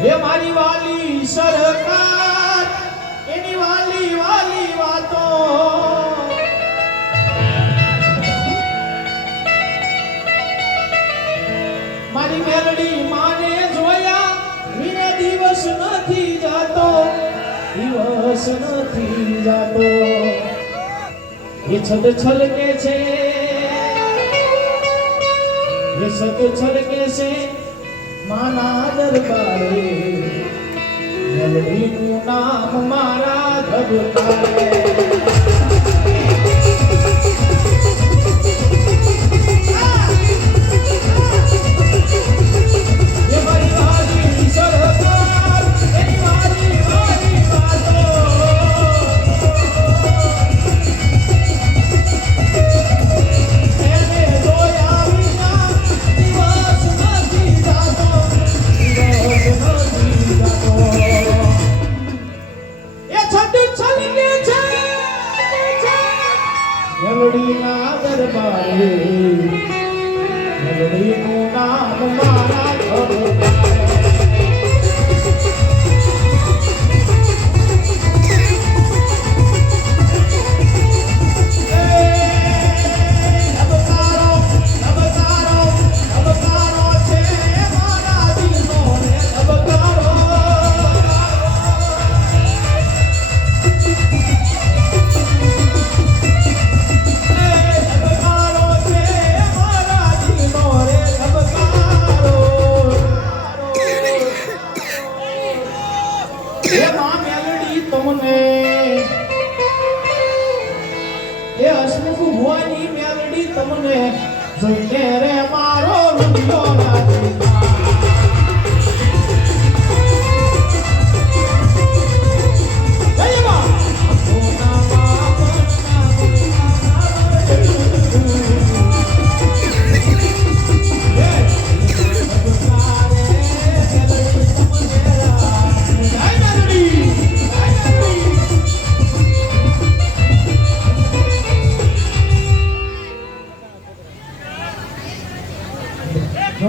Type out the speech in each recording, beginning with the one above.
હે મારી વાલી સરકાર એની વાલી વાલી વાતો મારી મેલડી માને જોયા વિને દિવસ નથી જાતો એ છત છલકે છે એ છત છલકે છે માના દરબારે મેલડીનું નામ મારા ધબકારે મેલડીના દરબારે મેલડીનું નામ મારા ધબકારે તમને જોઈને રે મારો રૂપિયો નથી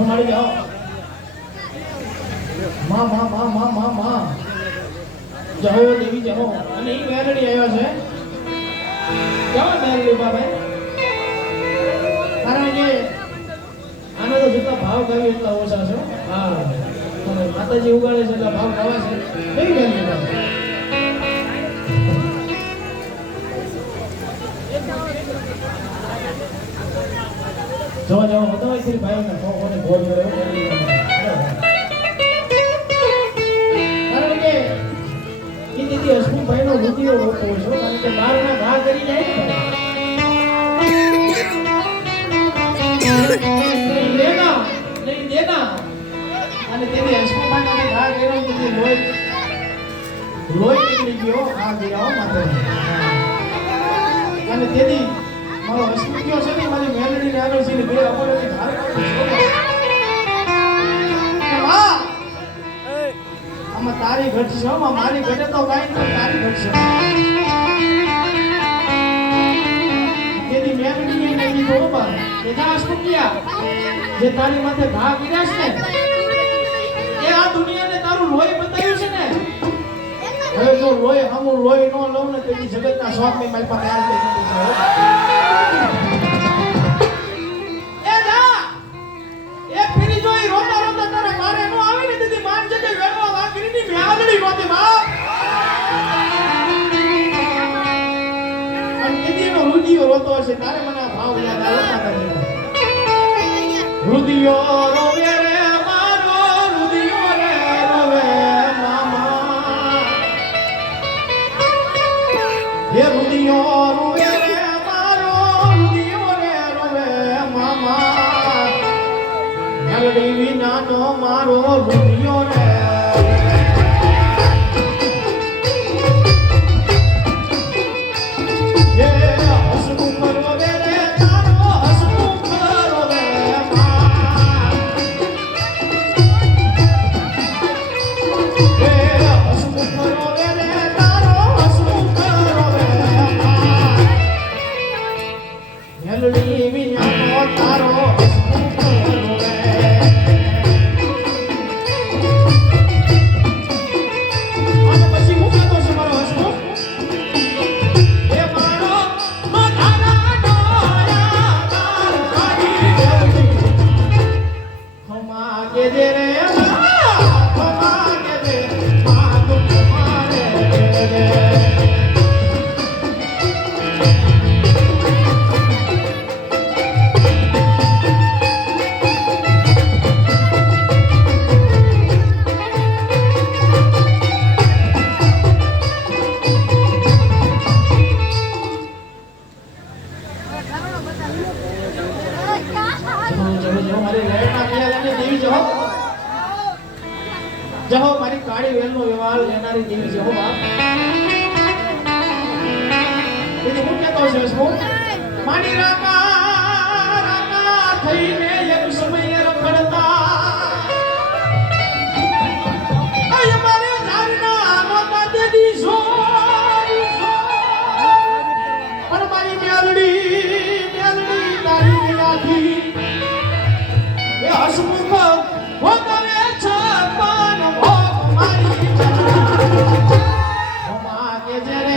મળી જાઓ માં માં માં માં માં માં જાઓ દેવી જાઓ અને ઈ મેલડી આવ્યો છે જાઓ મેલડી બાબા કારણ કે આનો તો જેટલા ભાવ ગાવી એટલા ઓછા છે હા માતાજી ઉગાડે છે એટલા ભાવ ગાવા છે કેવી મેલડી બાબા જો હતો છે ભાઈ ને કોને બોલ કર્યો કારણ કે ઈ દીદી હસમુખ ભાઈ નો રૂપિયો રોકો છો કારણ કે બારના ઘા કરી જાય ને નહીં દેના અને તેની હસમુખ ભાઈ ને ઘા કર્યો તેથી લોહી નીકળી ગયો આ ગયા માટે અને તેથી મારો હસમુખ ગયો છે ને મારી મેલડી ને આગળ છે ને બે અપરોથી ધાર આમાં તારી ઘટશે આમાં મારી ઘટે તો કાઈ નહીં તારી ઘટશે તેની મેલડી ને કીધું બરાબર કે જા હસમુખ ગયા જે તારી માથે ઘા કર્યા છે ને એ આ દુનિયાને તારું લોહી બતાવ્યું છે ને હવે જો લોહી હમું લોહી ન લઉં ને તેની જગતના સ્વામી મારી પાસે આવી રોતો હશે તારે મને ભાવ યાદ આવે રુદિયો રોવે રે મારો રુદિયો રે રોવે મામા હે રુદિયો રોવે રે મારો રુદિયો રે રોવે મામા મેલડી વિનાનો મારો રુદિયો રે તારો રહેના પિયાલાની દેવી જહો જહો મારી કાળી વેલનો વ્યવહાર લેનારી દેવી જહો બાપ બીજું હું કહેતો છે શું મારી રાકા થઈને એક સમયે રખડતા આય મારે ઝાડના આનોતા દેદી છો પણ મારી મેલડી તારી વિનાથી એ હસમુખ હોતરે છપન ભોગ મારી માગે જરે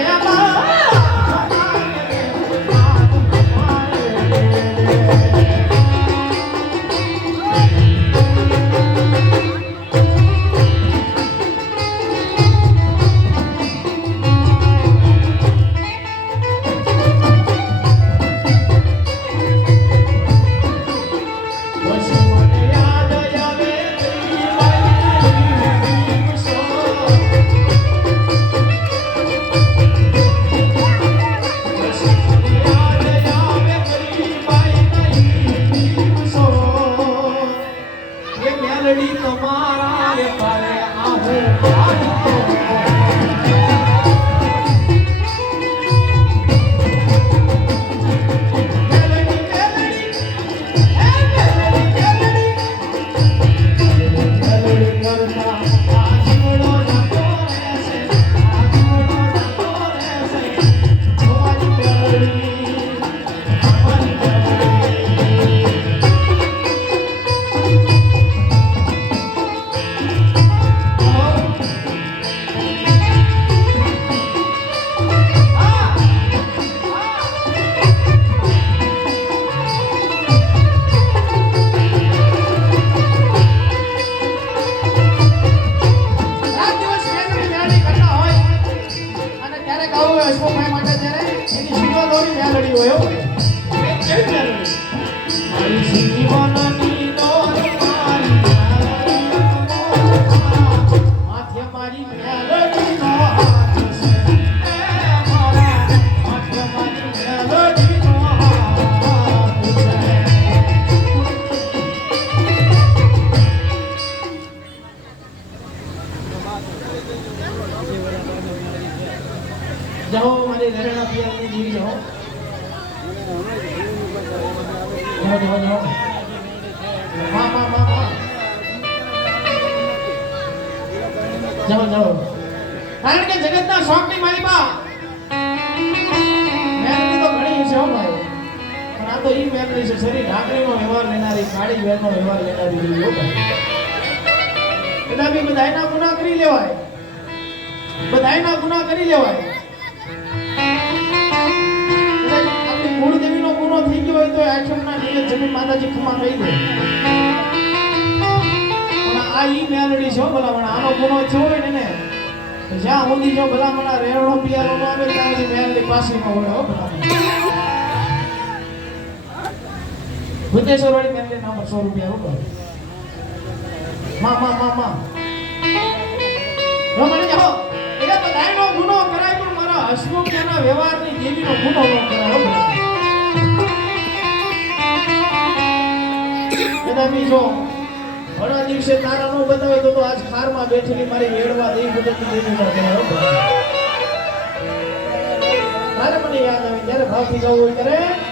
તમારા રે પારે આહો જાઓ મારી રહેણા પિયાની જીવી જાઓ જાઓ જાઓ કારણ કે જગતના શોખની મારી બા મેલડી તો ઘણી છે હો ભાઈ પણ આ તો ઈ મેલડી છે સરી ઢાકરીનો વ્યવહાર લેનારી કાળી વેરનો વ્યવહાર લેનારી જેવી હો ભાઈ બધાયના ગુનાહ કરી લેવાય બધાયના ગુનાહ કરી લેવાય આપણી કુળદેવીનો ગુનો થઈ ગયો હોય તો આશ્રમના નિયત જમીન માતાજી ખમા કહી દે પણ આ ઈ મેલડી છે ભલામણ આનો ગુનો થયો હોય ને જ્યાં સુધી જો ભલામણ રેવણો પિયારો ન આવે ત્યાં સુધી મેલડી પાસી ન હોય હો ભલામણ ભૂતેશ્વર વાળી મેલડી નામ 100 રૂપિયા રોકડો માં રમણી જાઓ એ બધાયનો ગુનો કરાય પણ મારા હસમુખના વ્યવહારની દેવીનો ગુનો ન કરાય બધા બીજો ઘણા દિવસે તારા નો બતાવે તો આજ ખારમાં બેઠેલી મારી વેડવા દેવી બધી દેવી ના કરાય તારે મને યાદ આવે ત્યારે ભાગી જવું હોય ત્યારે